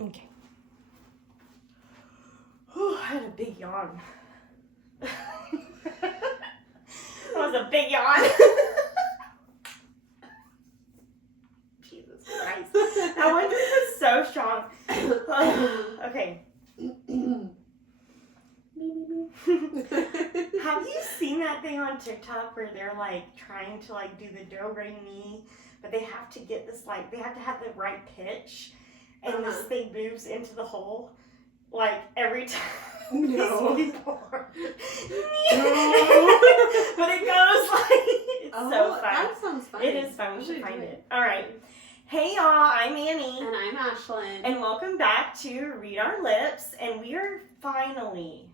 Okay. Whew, I had a big yawn. That was a big yawn. Jesus Christ. That one was so strong. Okay. Have you seen that thing on TikTok where they're like trying to like do the do-re-mi, but they have to get this like, they have to have the right pitch, and this thing moves into the hole like every time. No. These people are... But it goes like, it's so fun. That sounds fun. It is fun. We should find it. All right. Hey y'all, I'm Annie. And I'm Ashlyn. And welcome back to Read Our Lips. And we are finally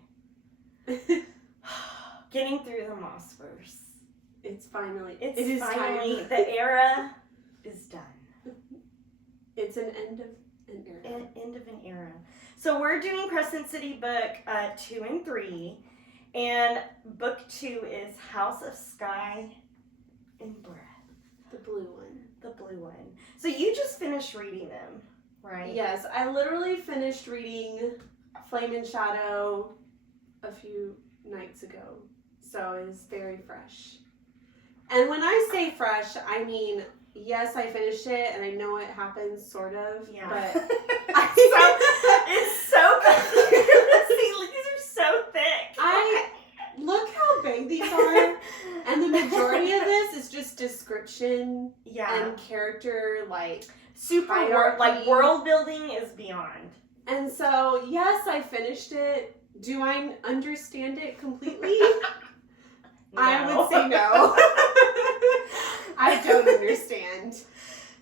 getting through the Mossverse. It is finally time. The era is done. It's an end of an era. End of an era. So we're doing Crescent City book 2 and 3. And book 2 is House of Sky and Breath. The blue one. The blue one. So you just finished reading them, right? Yes, I literally finished reading Flame and Shadow a few nights ago. So it is very fresh. And when I say fresh, I mean, yes, I finished it and I know it happens, sort of. Yeah. But it's so good. These are so thick. Look how big these are. And the majority of this is just description and character, like, super world building is beyond. And so, yes, I finished it. Do I understand it completely? No. I would say no. I don't understand.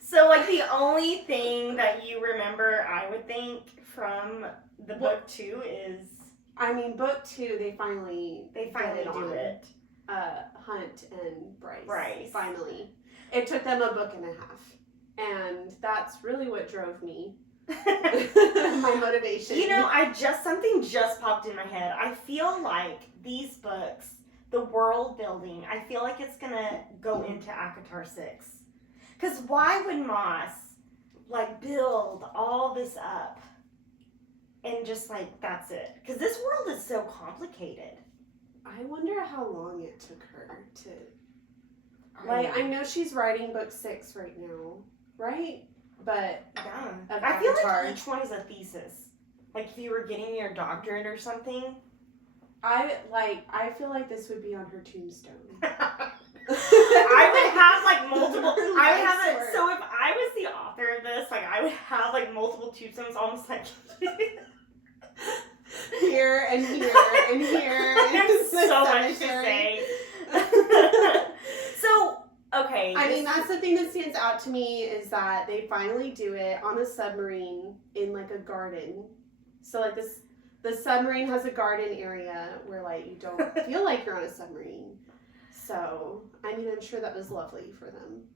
So, like, the only thing that you remember, I would think, from the book 2 is... I mean, book 2, they finally do it. Hunt and Bryce. Bryce. Finally. It took them a book and a half. And that's really what drove me. My motivation. You know, something just popped in my head. I feel like these books, the world building, I feel like it's gonna go into ACOTAR 6. Because why would Moss, like, build all this up and just, like, that's it? Because this world is so complicated. I wonder how long it took her to... Like, I know she's writing book 6 right now, right? But... Yeah. I feel like each one is a thesis. Like, if you were getting your doctorate or something. I feel like this would be on her tombstone. I would have, like, multiple... So if I was the author of this, like, I would have, like, multiple tombstones almost like... Here and here and here. There's so much to say. So, okay. I mean, that's the thing that stands out to me is that they finally do it on a submarine in, like, a garden. So, like, the submarine has a garden area where, like, you don't feel like you're on a submarine. So, I mean, I'm sure that was lovely for them.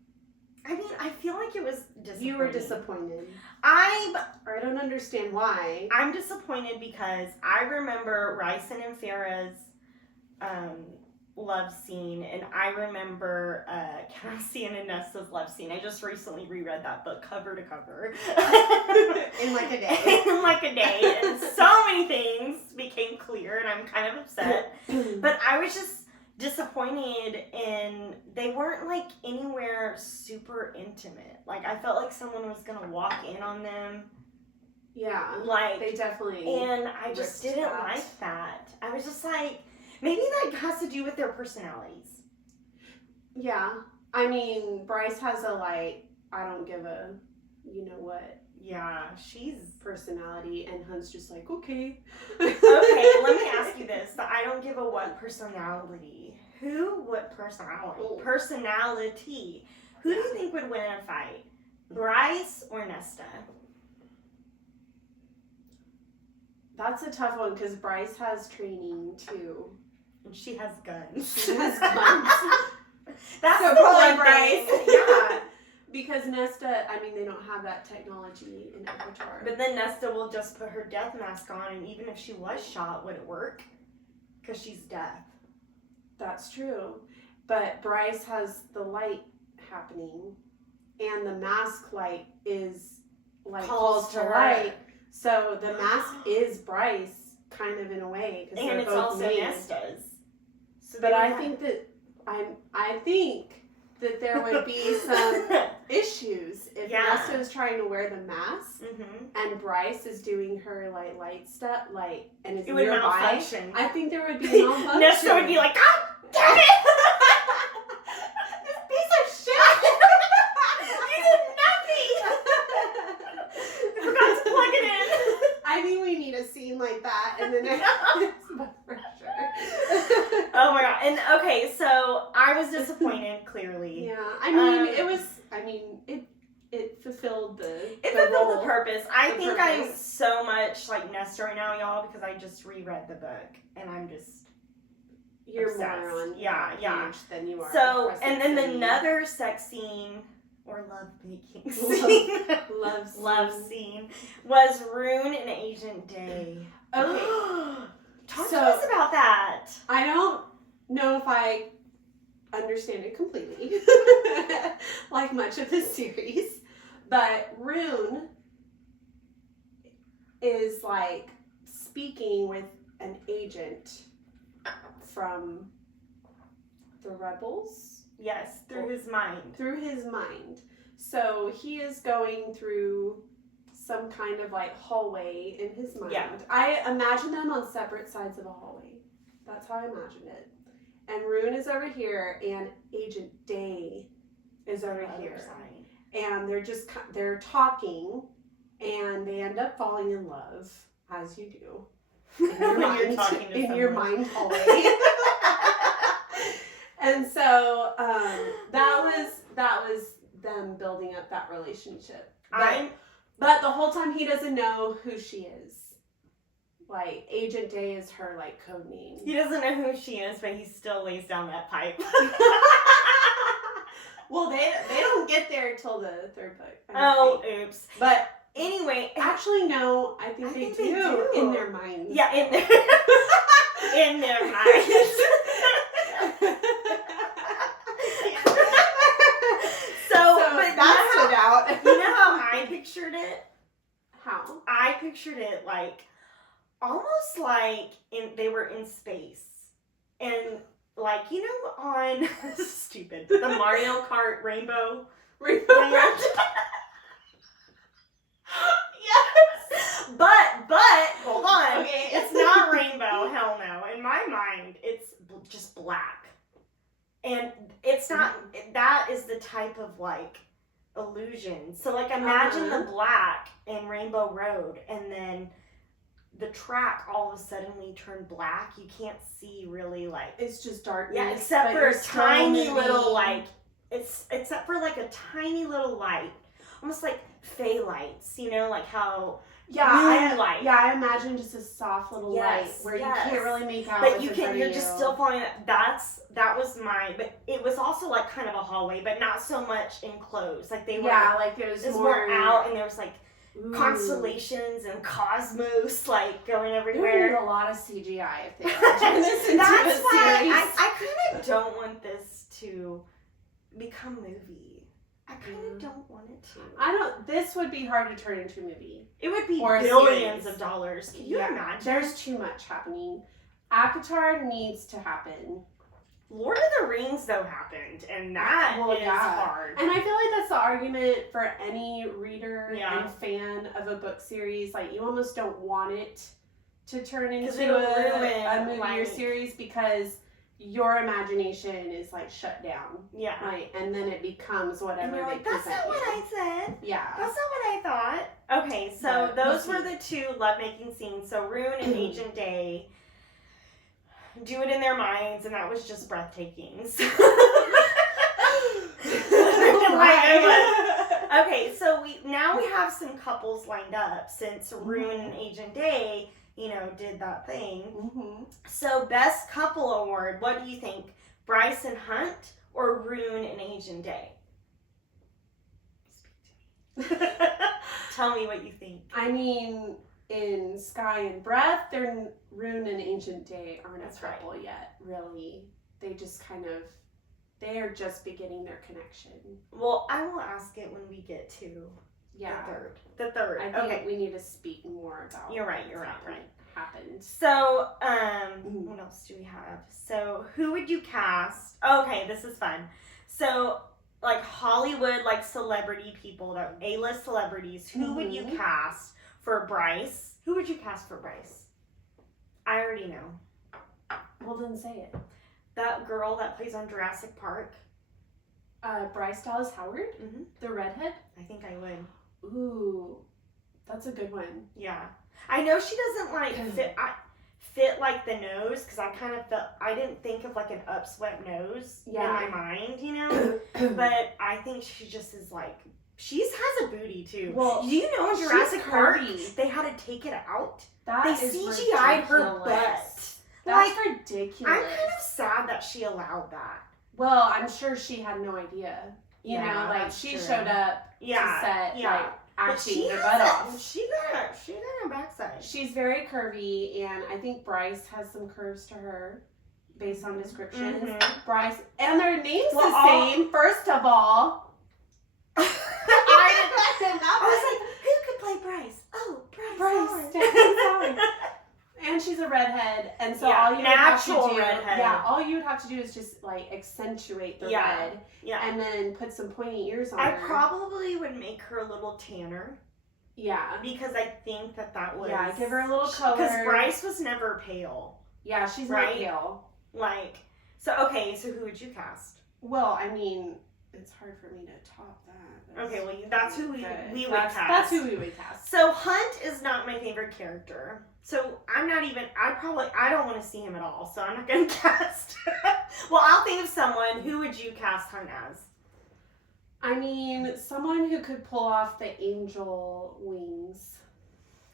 I mean, I feel like it was disappointing. You were disappointed. I don't understand why. I'm disappointed because I remember Ryson and Farah's love scene, and I remember Cassie and Nesta's love scene. I just recently reread that book cover to cover. In like a day. In like a day. And so many things became clear, and I'm kind of upset. But I was just disappointed in they weren't like anywhere super intimate. Like I felt like someone was gonna walk in on them. Yeah, like they definitely. And I just didn't like that. I was just like, maybe that has to do with their personalities. Yeah, I mean, Bryce has a like, I don't give a, you know what. Yeah, she's personality, and Hunt's just like, okay. Okay, let me ask you this. The I don't give a what personality. What personality? Oh. Personality. Who do you think would win in a fight? Bryce or Nesta? That's a tough one, because Bryce has training, too. And she has guns. She has guns. That's so the probably one Bryce. thing. Yeah. Because Nesta, I mean, they don't have that technology in Avatar. But then Nesta will just put her death mask on, and even if she was shot, would it work? Because she's death. That's true. But Bryce has the light happening, and the mask light is like calls to light. So the mask is Bryce, kind of in a way, because And they're it's both also made. Nesta's. So But I think that there would be some issues if Nesta is trying to wear the mask and Bryce is doing her like light stuff, like, and is nearby. Would malfunction. I think there would be a malfunction. Nesta would be like, God damn it! This piece of shit! You did nothing! I forgot to plug it in. I think we need a scene like that in the next book for sure. Oh my god. And okay, so I was disappointed, clearly. Yeah, I mean, it fulfilled the purpose. I think I'm purpose. so much like Nesta right now, y'all, because I just reread the book and I'm just You're obsessed. more on Yeah. than you are. So, Crescent and then City. another sex scene or love-making scene, love scene was Rune and Agent Day. Okay. Talk to us about that. I don't know if I understand it completely, like much of this series, but Rune is like speaking with an agent from the rebels. Yes, through his mind. Through his mind. So he is going through some kind of like hallway in his mind. Yeah. I imagine them on separate sides of a hallway. That's how I imagine it. And Rune is over here, and Agent Day is over here. And they're talking, and they end up falling in love, as you do. In your mind hallway. And so that was them building up that relationship. But the whole time he doesn't know who she is. Like, Agent Day is her, like, code name. He doesn't know who she is, but he still lays down that pipe. Well, they don't get there till the third book. Oh, oops. But anyway, actually, no, I think they do in their minds. Yeah, in their minds. But that stood out. You know how I pictured it? How? I pictured it like almost like they were in space, and like, you know, on stupid the Mario Kart Rainbow Land. Yes, but hold on, Okay. It's not rainbow. Hell no. In my mind, it's just black, and it's not. That is the type of like illusion. So like imagine the black in Rainbow Road, and then the track all of a sudden turned black. You can't see really, like, it's just darkness. Yeah, except for a tiny little like except for like a tiny little light, almost like fey lights. You know, like how light. Yeah, I imagine just a soft little light where you can't really make out. But you're just still falling. That was mine. But it was also like kind of a hallway, but not so much enclosed. Like they were. Yeah, like it was more out, and there was like constellations and cosmos like going everywhere. There would be a lot of CGI if they turn this into a series. I kind of don't want this to become movie. I kind of don't want it to. This would be hard to turn into a movie. It would be billions of dollars. Can you imagine? There's too much happening. ACOTAR needs to happen. Lord of the Rings, though, happened, and that is hard. And I feel like that's the argument for any reader and fan of a book series. Like, you almost don't want it to turn into a movie or series because your imagination is like shut down. Yeah. Right. And then it becomes whatever they present. That's not what I said. Yeah. That's not what I thought. Okay, so those were the two lovemaking scenes. So Rune and Agent Day do it in their minds, and that was just breathtaking. Okay, so now we have some couples lined up since Rune and Agent Day, did that thing. Mm-hmm. So best couple award, what do you think? Bryce and Hunt or Rune and Agent Day? Tell me what you think. I mean, in Sky and Breath, Rune and Agent Day aren't a couple yet, really. They just they are just beginning their connection. Well, I will ask it when we get to Yeah. The third. I think we need to speak more about. You're right. Happened. So, what else do we have? So, who would you cast? Okay, this is fun. So, like Hollywood, like celebrity people, that A-list celebrities. Who would you cast for Bryce? Who would you cast for Bryce? I already know. Well, then say it. That girl that plays on Jurassic Park. Bryce Dallas Howard, the redhead. I think I would. Ooh, that's a good one. Yeah, I know she doesn't like fit like the nose, because I kind of felt, I didn't think of like an upswept nose in my mind, you know. But I think she just is like, she has a booty too. Well, do you know in Jurassic Park they had to take it out? They CGI'd her butt. That's ridiculous. I'm kind of sad that she allowed that. Well, I'm sure she had no idea. You know, like she showed up to set, like acting her butt off. She got a backside. She's very curvy, and I think Bryce has some curves to her, based on descriptions. Bryce, and their names the same. First of all, I was like, who could play Bryce? Oh, Bryce. And she's a redhead, and so all you would have to do, redhead. all you would have to do is just like accentuate the red, and then put some pointy ears on her. I probably would make her a little tanner. Yeah, because I think that was give her a little color. Because Bryce was never pale. Yeah, she's not pale. Like, so okay, so who would you cast? Well, I mean, it's hard for me to top that. Okay, well, that's who we would cast. That's who we would cast. So Hunt is not my favorite character. So I don't want to see him at all. So I'm not going to cast. Well, I'll think of someone. Who would you cast Hunt as? I mean, someone who could pull off the angel wings.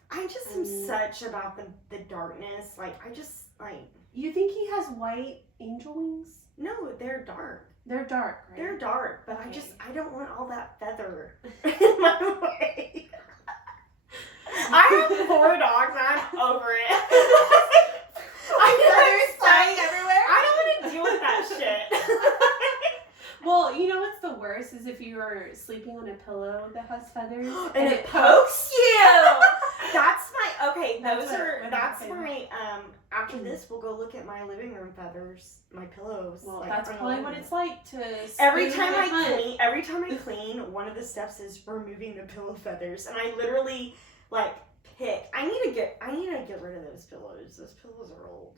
I just am such about the darkness. Like, I just, like... You think he has white angel wings? No, they're dark. They're dark, right? They're dark, but I don't want all that feather in my way. I have 4 dogs and I'm over it. Feathers flying everywhere. I don't want to deal with that shit. Well, you know what's the worst is if you are sleeping on a pillow that has feathers and it pokes you. That's my after this we'll go look at my living room feathers, my pillows. Well, like, that's probably what it's like to every time I clean, one of the steps is removing the pillow feathers, and I literally like pick. I need to get rid of those pillows. Those pillows are old.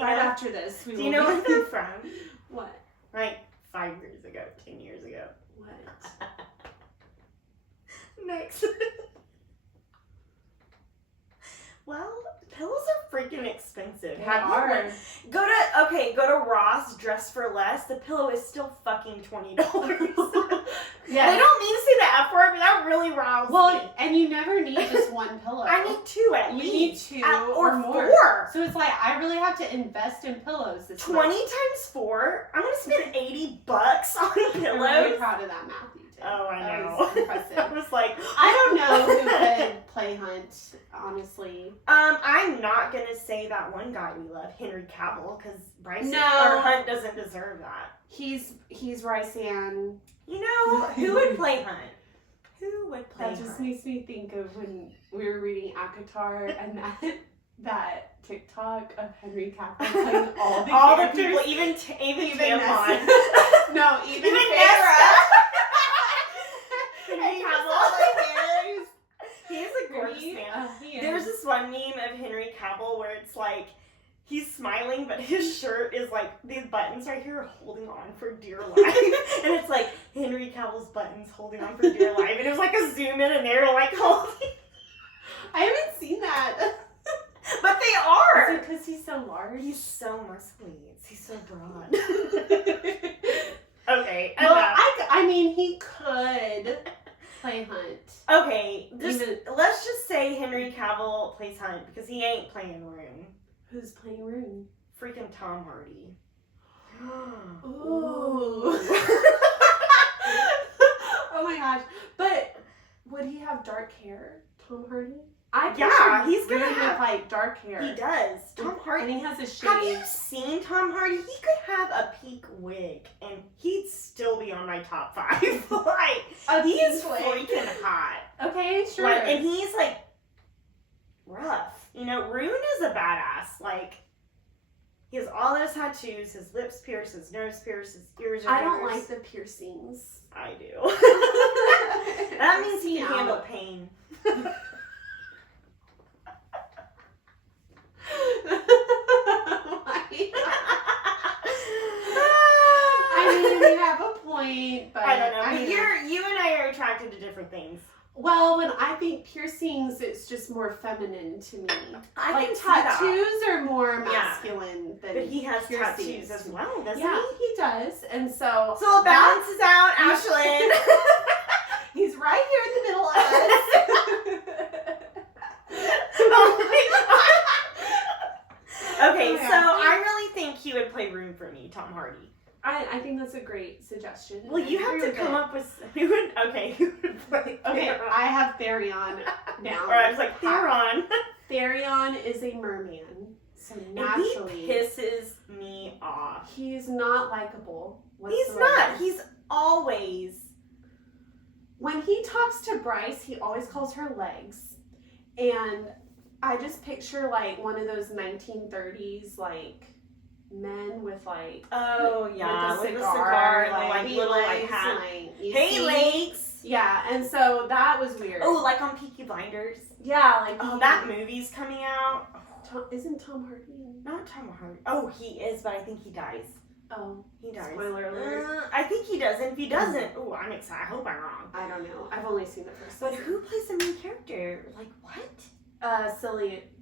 After this, do you know where they're from? What? Right, 5 years ago, 10 years ago. What? Next. Well, pillows are freaking expensive. They are. Go to Ross, Dress for Less. The pillow is still fucking $20. Yeah. They don't mean to say the F word, but that really riles me. And you never need just one pillow. I need 2 at least. You need 2 or more. 4. So it's like, I really have to invest in pillows this 20 times 4? I'm going to spend $80 on pillows. I'm really proud of that math you did. Oh, I know. That was impressive. I was like... I don't know who could play Hunt, honestly. I'm not going to say that one guy we love, Henry Cavill, because Hunt doesn't deserve that. He's Rysand. You know, who would play Hunt? Who would play Hunt? That just makes me think of when we were reading ACOTAR and that TikTok of Henry Cavill playing all the people, even Tampon. No, even Nessa. Henry Cavill. He is a gorgeous man. There's this one meme of Henry Cavill where it's like, he's smiling, but his shirt is like, these buttons right here are holding on for dear life. And it's like, Henry Cavill's buttons holding on for dear life. And it was like a zoom in and they were like holding. I haven't seen that. But they are. Is it because he's so large? He's so muscly. He's so broad. Okay. Well, I mean, he could play Hunt. Okay. Let's just say Henry Cavill plays Hunt because he ain't playing Rune. Who's playing Rune? Freaking Tom Hardy. Ooh. Oh my gosh. But would he have dark hair, Tom Hardy? I picture Yeah, he's Rooney gonna have. with like dark hair. He does. Tom Hardy. And he has a shade. Have you seen Tom Hardy? He could have a peak wig, and he'd still be on my top 5. Like, he's freaking hot. Okay, sure. Like, and he's like rough. You know, Rune is a badass. Like, he has all those tattoos. His lips pierced, his nose pierced, his ears are I don't pierced. like the piercings. I do. That means he can handle pain. I mean, you have a point, but I don't know. But you and I are attracted to different things. Well, when I think piercings, it's just more feminine to me. I like can see that. tattoos are more masculine than But he has piercings. tattoos as well, doesn't Yeah, he does, and so it balances out, Ashlyn. he's right here in the middle of us. Okay, Yeah. so I really think he would play Rune for me, Tom Hardy. I think that's a great suggestion. Well, you have to come up with who would play. Okay, Theron. I have Therion down. Or I was like, Theron. Therion is a merman, so And naturally he pisses me off. he's not likable He's whatsoever. not. He's always. When he talks to Bryce, he always calls her legs, and I just picture like one of those 1930s like men with like Oh yeah, with with a a cigar, and the, like hey, little like legs, hat. like, you Hey see? legs. Yeah, and so that was weird. Oh, like on Peaky Blinders. yeah, like Oh, that movie's coming out. isn't Tom Hardy in? Not Tom Hardy. Oh, he is, but I think he dies. Oh, He dies. spoiler alert. I think he does, and if he doesn't, oh, I'm excited. I hope I'm wrong. I don't know. I've only seen the first But season. who plays the main character? Like what?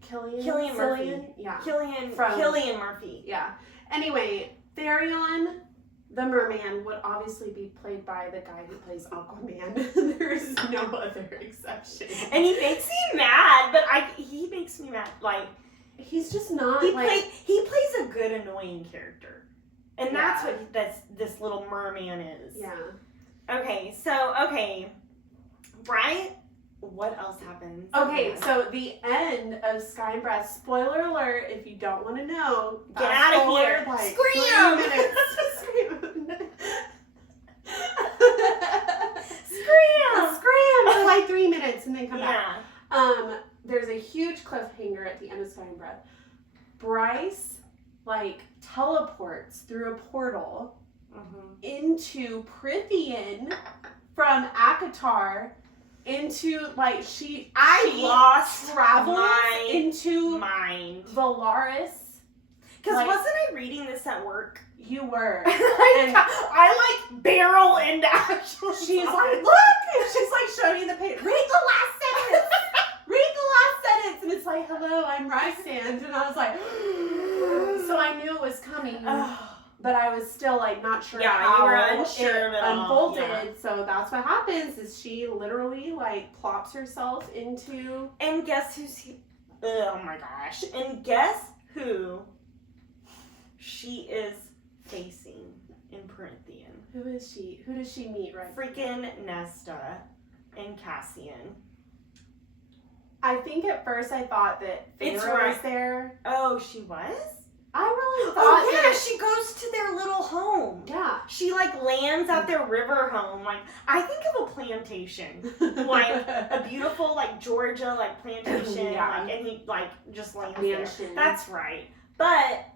Killian Murphy. Yeah. Killian Murphy. Yeah. Anyway, Therion, the merman, would obviously be played by the guy who plays Aquaman. There's no other exception. And he makes me mad, but he makes me mad. Like He's just not he like plays a good annoying character, and that's Yeah. what this little merman is. yeah. Okay, Brian. What else happens? Okay, so the end of Sky and Breath. Spoiler alert! If you don't want to know, Get fast out of forward, here! Like Scream! 3 minutes. Scream for like 3 minutes and then come back. Yeah. There's a huge cliffhanger at the end of Sky and Breath. Bryce like teleports through a portal into Prithian from Akatar into like she lost travels my into mind. Valaris. Because Like- wasn't I reading this at work? You were. And I like barrel into Ashley. She's like, look! And she's like showing you the page. Read the last sentence! Read the last sentence! And it's like, hello, I'm Rysand. And I was like, so I knew it was coming. But I was still like not sure how you were unsure of it it all, unfolded. yeah. So that's what happens is she literally like plops herself into And guess who's he? Oh my gosh. And guess who she is facing in Prithian? who is she? Who does she meet right? Freaking Nesta and Cassian. I think at first I thought that It's Feyre was right. there. Oh, she was? I really thought Oh yeah, that she goes to their little home. yeah. She like lands at their river home. Like I think of a plantation, like a beautiful like Georgia like plantation. Yeah. Like and he like just lands Mansion. there. That's right. But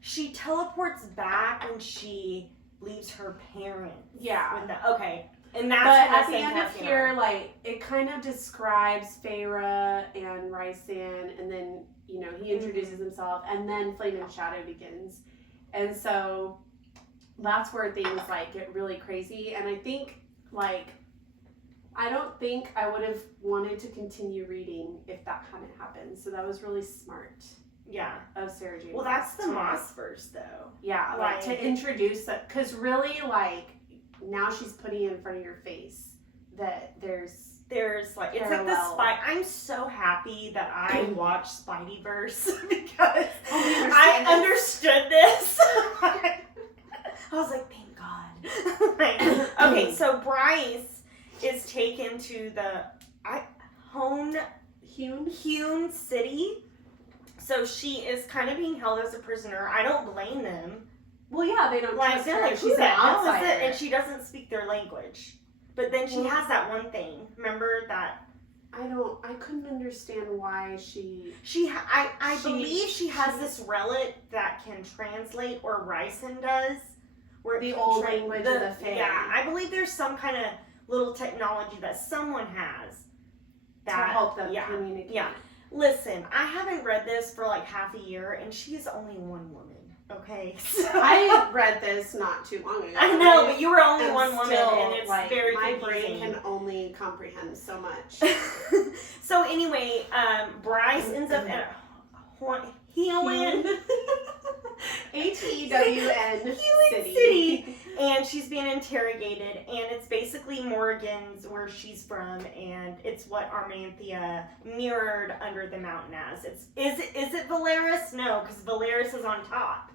she teleports back when she leaves her parents. Yeah. Okay, and that's But when I at the say end of Cassian. here, like it kind of describes Feyre and Rysand, and then he introduces himself, and then Flame and Shadow begins, and so that's where things like get really crazy. And I think like I don't think I would have wanted to continue reading if that hadn't happened. So that was really smart Yeah. of Sarah J. Well, Maas that's the Moss verse though. Yeah, like to Like- introduce that, because really, like, now she's putting it in front of your face that there's There's like it's like the Parallel. I'm so happy that I watched Spideyverse because Oh, I understood this. I was like, thank God. Like, okay, so Bryce is taken to the hewn city. So she is kind of being held as a prisoner. I don't blame them. Well, yeah, they don't trust they're her. like, She's who an the hell is outsider. it? And she doesn't speak their language. But then she has that one thing. Remember that? I couldn't understand why I believe she has this relic that can translate, or Ryson does. Where the old language of the Fae. Yeah, I believe there's some kind of little technology that someone has to help them communicate. Yeah. Listen, I haven't read this for like half a year, and she is only one woman. Okay. So, I read this not too long ago. I know, but you were only one woman, still, and it's like, very my confusing. brain can only comprehend so much. So anyway, Bryce ends up at Hewen Hewen City, and she's being interrogated, and it's basically Morrigan's where she's from, and it's what Armanthea mirrored under the mountain as. Is it Valeris? No, because Valeris is on top.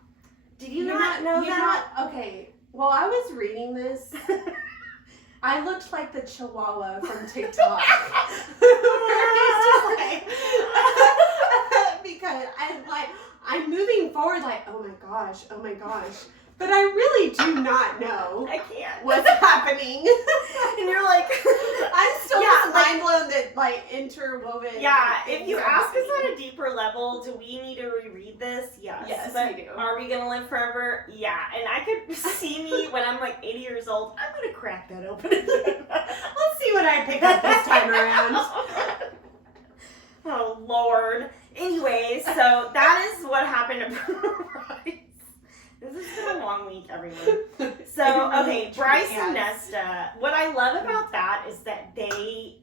Did you not know that? Okay. While I was reading this, I looked like the Chihuahua from TikTok. Because I'm moving forward like, oh my gosh. But I really do not know I can't. what's happening. And you're like, I'm still mind blown that interwoven. Yeah, if you ask us on a deeper level, do we need to reread this? Yes. Yes, but we do. Are we going to live forever? Yeah. And I could see me when I'm like 80 years old. I'm going to crack that open again. Let's see what I pick up this time around. Oh, Lord. Anyway, so that is what happened to Bryce. This has been a long week, everyone. So, okay, Bryce and Nesta. What I love about that is that they,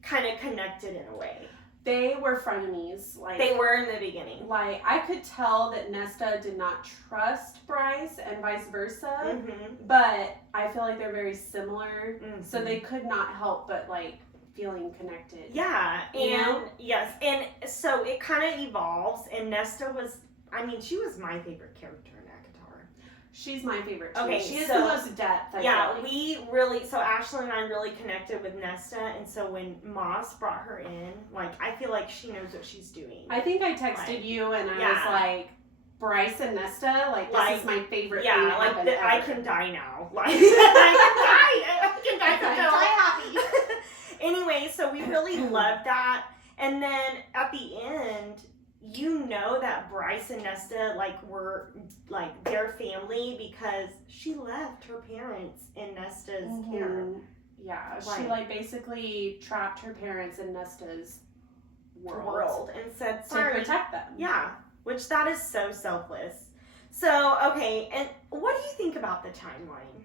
kind of connected in a way. They were frenemies. They were in the beginning. I could tell that Nesta did not trust Bryce and vice versa. Mm-hmm. But I feel like they're very similar. Mm-hmm. So they could not help but, feeling connected. Yeah, and yes, and so it kind of evolves, and Nesta was, she was my favorite character in ACOTAR. She's my favorite too. Okay, she has the most depth. We really, so Ashley and I really connected with Nesta, and so when Moss brought her in, I feel like she knows what she's doing. I think I texted you and I was like, Bryce and Nesta, this is my favorite thing to happen ever. I can die now. I can die happy. Anyway, so we really loved that. And then at the end, that Bryce and Nesta, were, their family because she left her parents in Nesta's care. Yeah, she, basically trapped her parents in Nesta's world and said, to protect them. Yeah, which that is so selfless. So, okay, and what do you think about the timeline?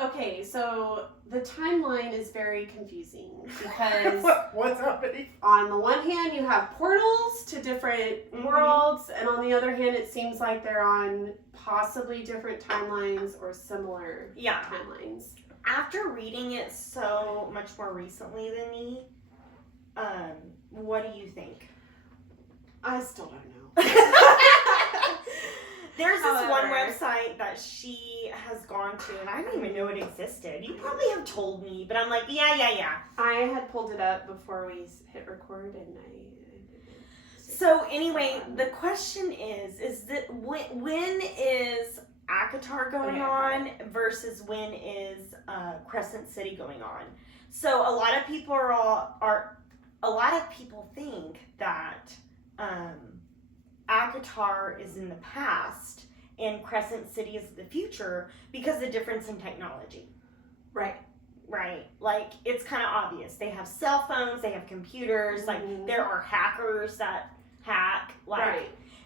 Okay, so the timeline is very confusing because what's happening? On the one hand, you have portals to different worlds, and on the other hand, it seems like they're on possibly different timelines or similar timelines. After reading it so much more recently than me, what do you think? I still don't know. There's this one website that she has gone to, and I didn't even know it existed. You probably have told me, but I'm like, yeah. I had pulled it up before we hit record, and I So anyway, the question is that when is ACOTAR going on versus when is Crescent City going on? So a lot of people think that ACOTAR is in the past and Crescent City is the future because of the difference in technology. Right. It's kind of obvious. They have cell phones, they have computers, there are hackers that hack.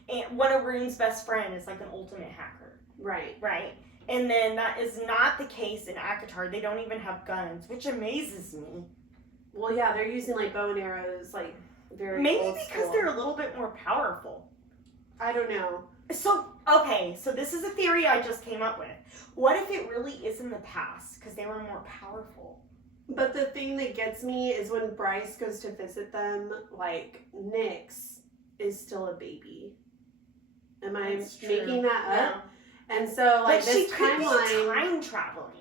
And one of Rune's best friend is an ultimate hacker. Right. And then that is not the case in ACOTAR. They don't even have guns, which amazes me. Well, yeah, they're using bow and arrows, very maybe old because school. they're a little bit more powerful. I don't know. So this is a theory I just came up with. What if it really is in the past because they were more powerful? But the thing that gets me is when Bryce goes to visit them, Nyx is still a baby. Am I making that up? Yeah. And so, But this she could timeline... be time traveling.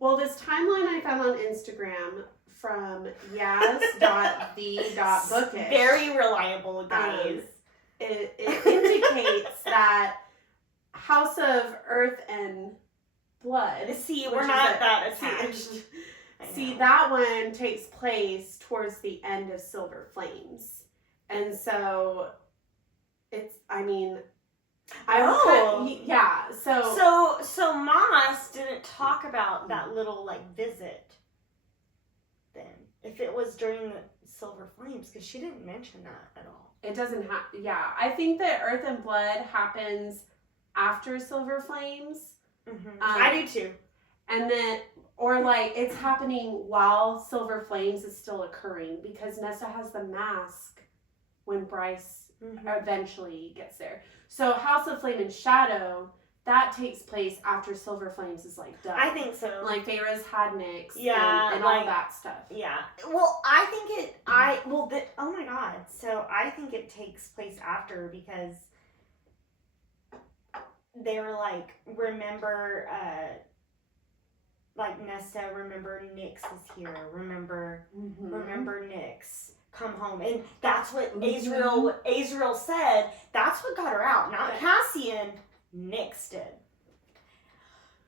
Well, this timeline I found on Instagram from yaz.the.bookish. Very reliable, guys. It indicates that House of Earth and Blood. See, which we're is not a- that attached. See, that one takes place towards the end of Silver Flames. And so it's, I mean, So Moss didn't talk about that little like visit then. If it was during the Silver Flames, because she didn't mention that at all. It doesn't have, I think that Earth and Blood happens after Silver Flames. Mm-hmm. I do too. And then, or like it's happening while Silver Flames is still occurring because Nesta has the mask when Bryce eventually gets there. So House of Flame and Shadow, that takes place after Silver Flames is like done. I think so. Like Feyre's had Nyx and like, all that stuff. Yeah. Well, I think oh my god. So I think it takes place after because they were like, remember, like Nesta, remember Nyx is here. Remember Nyx. Come home. And that's what Azrael said. That's what got her out. Not Cassian. Nyx did.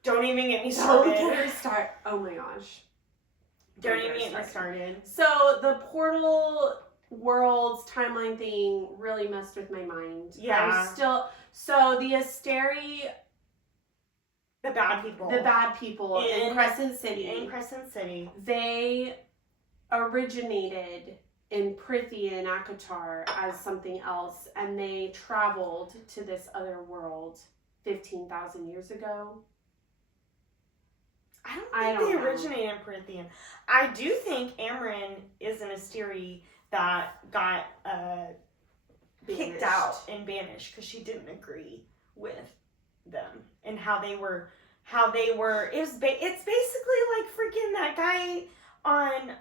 Don't even get me started. Don't get her started. Oh my gosh. Don't even get me started. So the portal worlds timeline thing really messed with my mind. Yeah. So the Asteri, the bad people in Crescent City. They originated in Prythia and Akatar as something else, and they traveled to this other world 15,000 years ago. I don't think they originated in Prythia. I do think Amryn is an Asteri that got kicked out and banished because she didn't agree with them and how they were. It's basically like freaking that guy on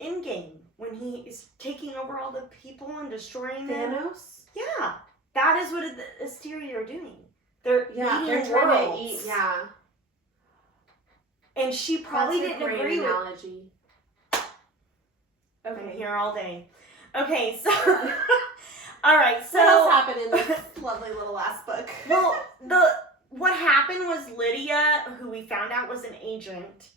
Endgame when he is taking over all the people and destroying them. Thanos? Yeah, that is what the Asteri are doing. They're they're trying worlds. to eat. And she probably That's didn't a great agree analogy. I'm here all day. Okay, so all right. So what else happened in this lovely little last book? Well, what happened was Lydia, who we found out was an agent.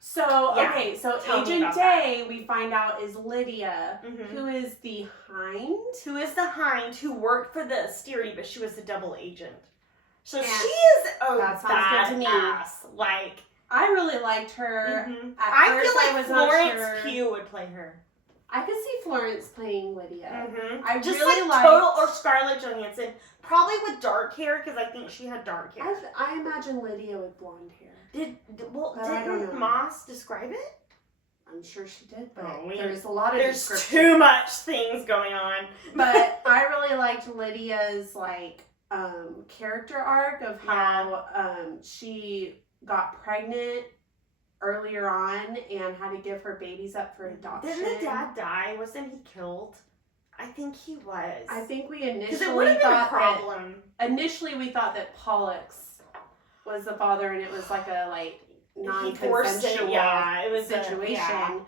So Tell me Agent about Day, we find out, is Lydia, Mm-hmm. who is the Hind. Who is the Hind who worked for the Asteri, but she was a double agent. So And she is that sounds good to me. badass. Like, I really liked her. I feel like was not Florence sure. Pugh would play her. I could see Florence playing Lydia. I Just really like liked total, or Scarlett Johansson, probably with dark hair because I think she had dark hair. I imagine Lydia with blonde hair. Didn't I don't know. Moss describe it? I'm sure she did, but Oh, there's a lot of There's description. too much things going on. But I really liked Lydia's character arc of how she got pregnant earlier on and had to give her babies up for adoption. Didn't the dad die? Wasn't he killed? I think he was. I think we because it would have been a problem. Initially we thought that Pollux was the father and it was like a non-consensual situation.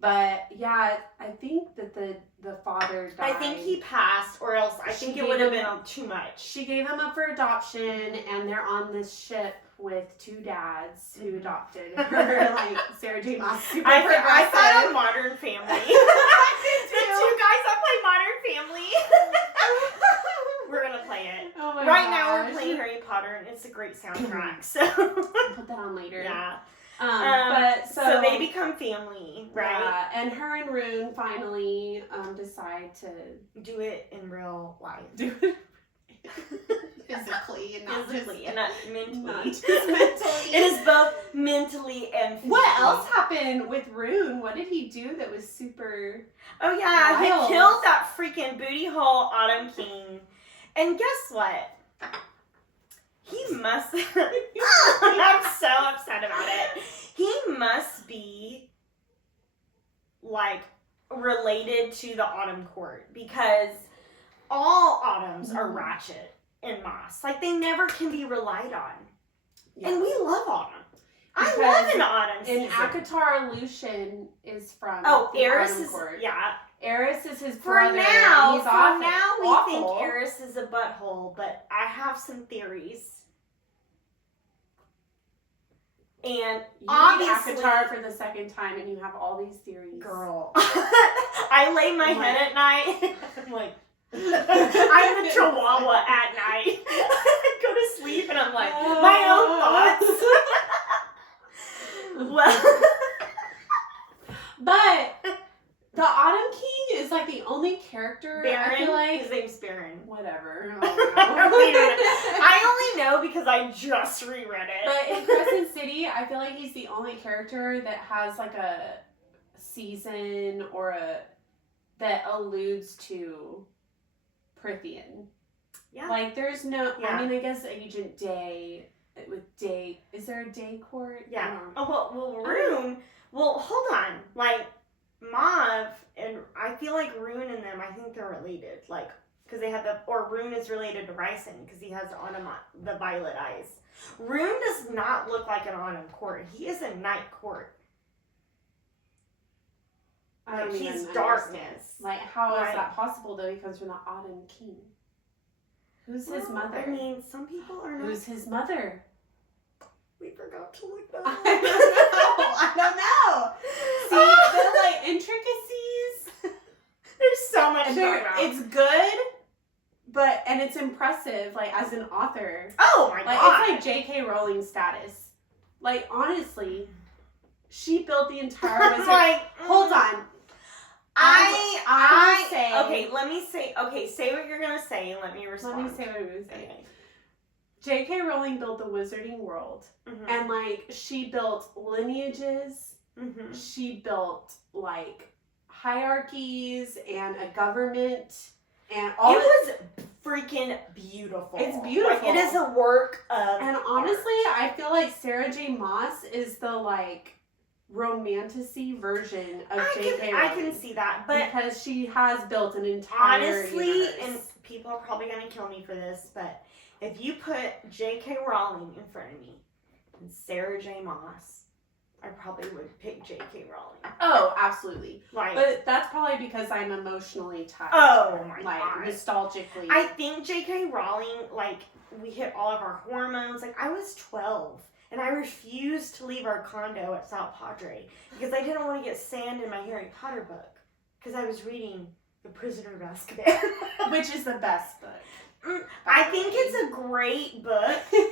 But yeah, I think that the father died. I think he passed, or else I think it would have been too much. She gave him up for adoption, and they're on this ship with two dads who adopted her, like Sarah J. Maas. I thought of Modern Family. The two guys that play Modern Family. We're gonna play it. Oh my right gosh. now we're playing Harry Potter, and it's a great soundtrack. So put that on later. Yeah. But so they become family, right? Yeah, and her and Rune finally decide to do it in real life. Do it physically and not physically and not mentally. Not just mentally. It is both mentally and physically. What else happened with Rune? What did he do that was super? Oh yeah, wild? He killed that freaking booty hole Autumn King, and guess what? He must. I'm so upset about it. He must be like related to the Autumn Court because all Autumns are ratchet and Moss. Like they never can be relied on, and we love Autumn. love an autumn in season. ACOTAR, Lucian is from Eris Autumn is Court. yeah. Eris is his For brother. now, He's we awful. think Eris is a butthole, but I have some theories. And You obviously, read ACOTAR for the second time, and you have all these theories. girl, I lay my head at night. I'm like, I'm the chihuahua at night. I go to sleep and I'm like, my own thoughts. Well, but the Autumn King is like the only character. Baron, I feel like his name's Baron. whatever. I only know because I just reread it. But in Crescent City, I feel like he's the only character that has like a season or that alludes to Prithian. Yeah. Like there's no. Yeah. I mean, I guess Agent Day with Day. Is there a Day Court? Yeah. Oh well, Rune. Well, hold on. Like Mauve and I feel like Rune and them. I think they're related. Like because they have Rune is related to Ryson because he has the violet eyes. Rune does not look like an Autumn Court. He is a Night Court. Like he's darkness. Like how is that possible though? He comes from the Autumn King. Who's his mother? I mean, some people are not. Who's his mother? We forgot to look that up. I don't know. See, the like intricacies. There's so much going on. It's good, and it's impressive. Like as an author. Oh my god! It's like J.K. Rowling status. Like honestly, she built the entire wizard. Like, hold on. I say. Okay, let me say. Okay, say what you're gonna say, and let me respond. Let me say what I'm gonna say. Okay. J.K. Rowling built the wizarding world, and like she built lineages. Mm-hmm. She built like hierarchies and a government, and all. It was freaking beautiful. It's beautiful. Like, it is a work of. And honestly, I feel like Sarah J. Maas is the like romantic-y version of J.K. Rowling. I can see that, but because she has built an entire honestly, universe. and people are probably gonna kill me for this, but if you put J.K. Rowling in front of me and Sarah J. Maas, I probably would pick J.K. Rowling. Oh, absolutely. Like, but that's probably because I'm emotionally tied. Oh my like, god, nostalgically. I think J.K. Rowling, like, we hit all of our hormones. Like, I was 12. And I refused to leave our condo at South Padre because I didn't want to get sand in my Harry Potter book because I was reading The Prisoner of Azkaban. Which is the best book. I think it's a great book, but... We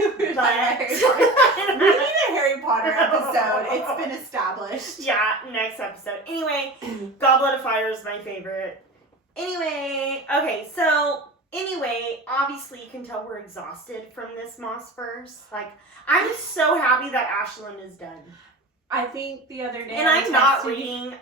need a Harry Potter episode. It's been established. Yeah, next episode. Anyway, Goblet of Fire is my favorite. Anyway, okay, so... Anyway, obviously you can tell we're exhausted from this Moss verse. Like, I'm so happy that Ashlyn is done. I think the other day, and I'm not reading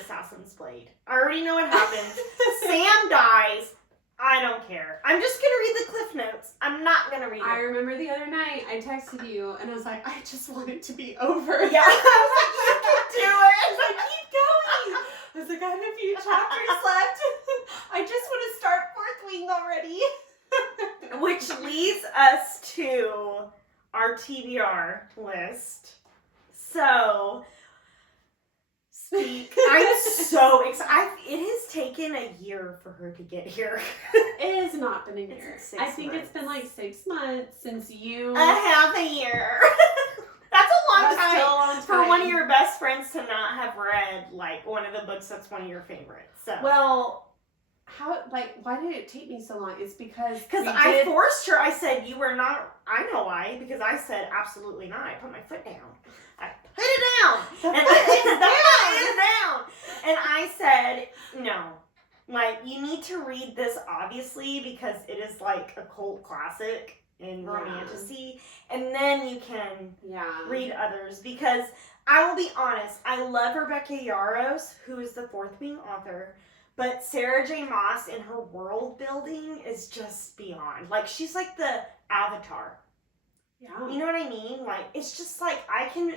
Assassin's Blade. I already know what happens. Sam dies. I don't care. I'm just gonna read the Cliff Notes. I'm not gonna read it. I remember the other night I texted you and I was like, I just want it to be over. Yeah, I was like, you can do it. I was like, keep going. I was like, I have a few chapters left. I just want to start Fourth Wing already. Which leads us to our TBR list. So, I'm so excited. It has taken a year for her to get here. It has not been a year. I think months. it's been like 6 months since you... A half a year. That's a long time. Still a long time. For one of your best friends to not have read, like, one of the books that's one of your favorites. So. Well... why did it take me so long? It's because I forced her. I said, you were not, I know why, because I said, absolutely not. I put my foot down. I put it down. And and I said, no. Like, you need to read this, obviously, because it is, like, a cult classic in romantasy. And then you can read others. Because, I will be honest, I love Rebecca Yarros, who is the Fourth Wing author. But Sarah J. Maas in her world building is just beyond. Like, she's like the Avatar. Yeah. You know what I mean? Like, it's just like, I can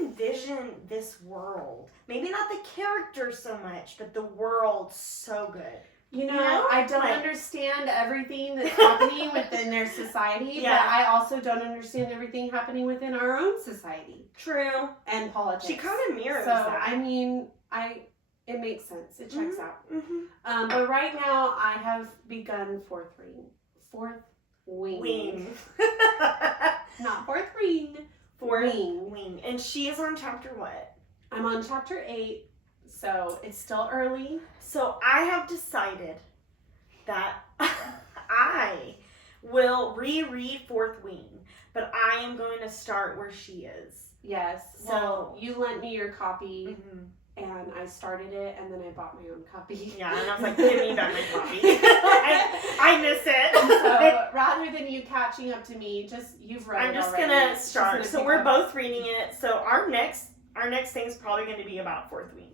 envision this world. Maybe not the characters so much, but the world so good. You know, I don't understand everything that's happening within their society, but I also don't understand everything happening within our own society. True. And politics. She kind of mirrors so, that. I mean, it makes sense. It checks out. Mm-hmm. But right now, I have begun fourth wing. Not fourth ring. Wing. And she is on chapter what? I'm on chapter 8, so it's still early. So I have decided that I will reread Fourth Wing, but I am going to start where she is. Yes. So well, you lent me your copy, mm-hmm. and I started it, and then I bought my own copy. Yeah, and I was like, give me back my copy. I miss it. So rather than you catching up to me, you've read I'm it just already. gonna start. So we're both reading it. So our next thing is probably going to be about Fourth Wing.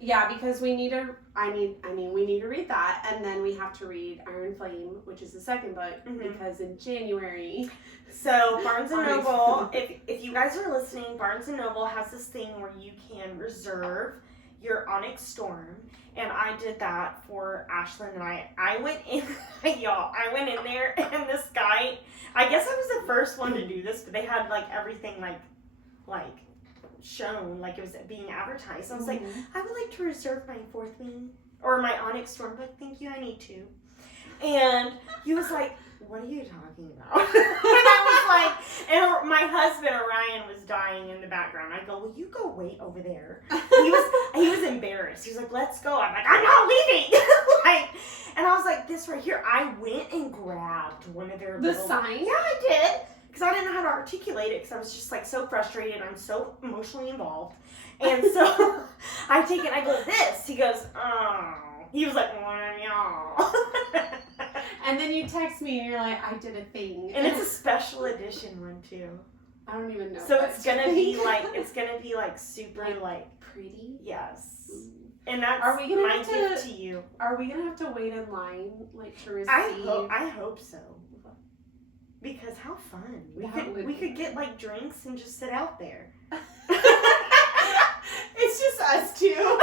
Yeah, because we need to. We need to read that, and then we have to read Iron Flame, which is the second book, because in January. So Barnes and Noble, if you guys are listening, Barnes and Noble has this thing where you can reserve your Onyx Storm, and I did that for Ashlyn and I went in, y'all. I went in there, and this guy, I guess I was the first one to do this, but they had like everything like shown, like it was being advertised. I was like, I would like to reserve my Fourth Wing or my Onyx Storm book. Thank you, I need to. And he was like, what are you talking about? And I was like, and my husband Orion was dying in the background. I go, will you go wait over there? He was embarrassed. He was like, let's go. I'm like, I'm not leaving. And I was like, this right here. I went and grabbed one of their sign. Yeah, I did. Because I didn't know how to articulate it because I was just like so frustrated. I'm so emotionally involved. And so I take it, I go, this. He goes, oh. He was like, y'all. And then you text me and you're like, I did a thing. And it's a special edition one too. I don't even know. So it's gonna be like super like pretty. Yes. And that's my gift to you. Are we gonna have to wait in line to receive? I hope so. Because how fun. We could get like drinks and just sit out there. It's just us two.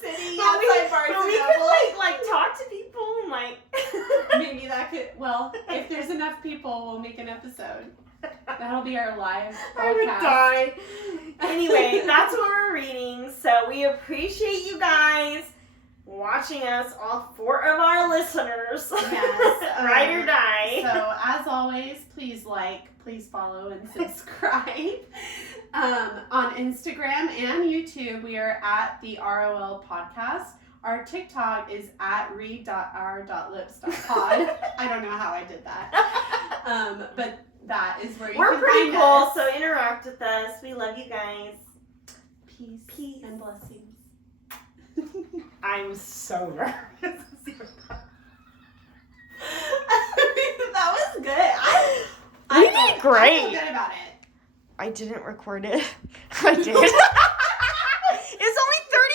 Sitting outside Barnes and Noble. We could like talk to people and like maybe that could, well, if there's enough people, we'll make an episode. That'll be our live broadcast. I would die. Anyway, that's what we're reading. So we appreciate you guys watching us, all 4 of our listeners. Yes. Ride or die. So as always, please please follow and subscribe. On Instagram and YouTube, we are at the ROL podcast. Our TikTok is at read.our.lips.pod. I don't know how I did that. But that is where you We're can pretty find cool, us. so interact with us. We love you guys. Peace and blessings. I'm so nervous. That was good. You did great. I feel good about it. I didn't record it. I did.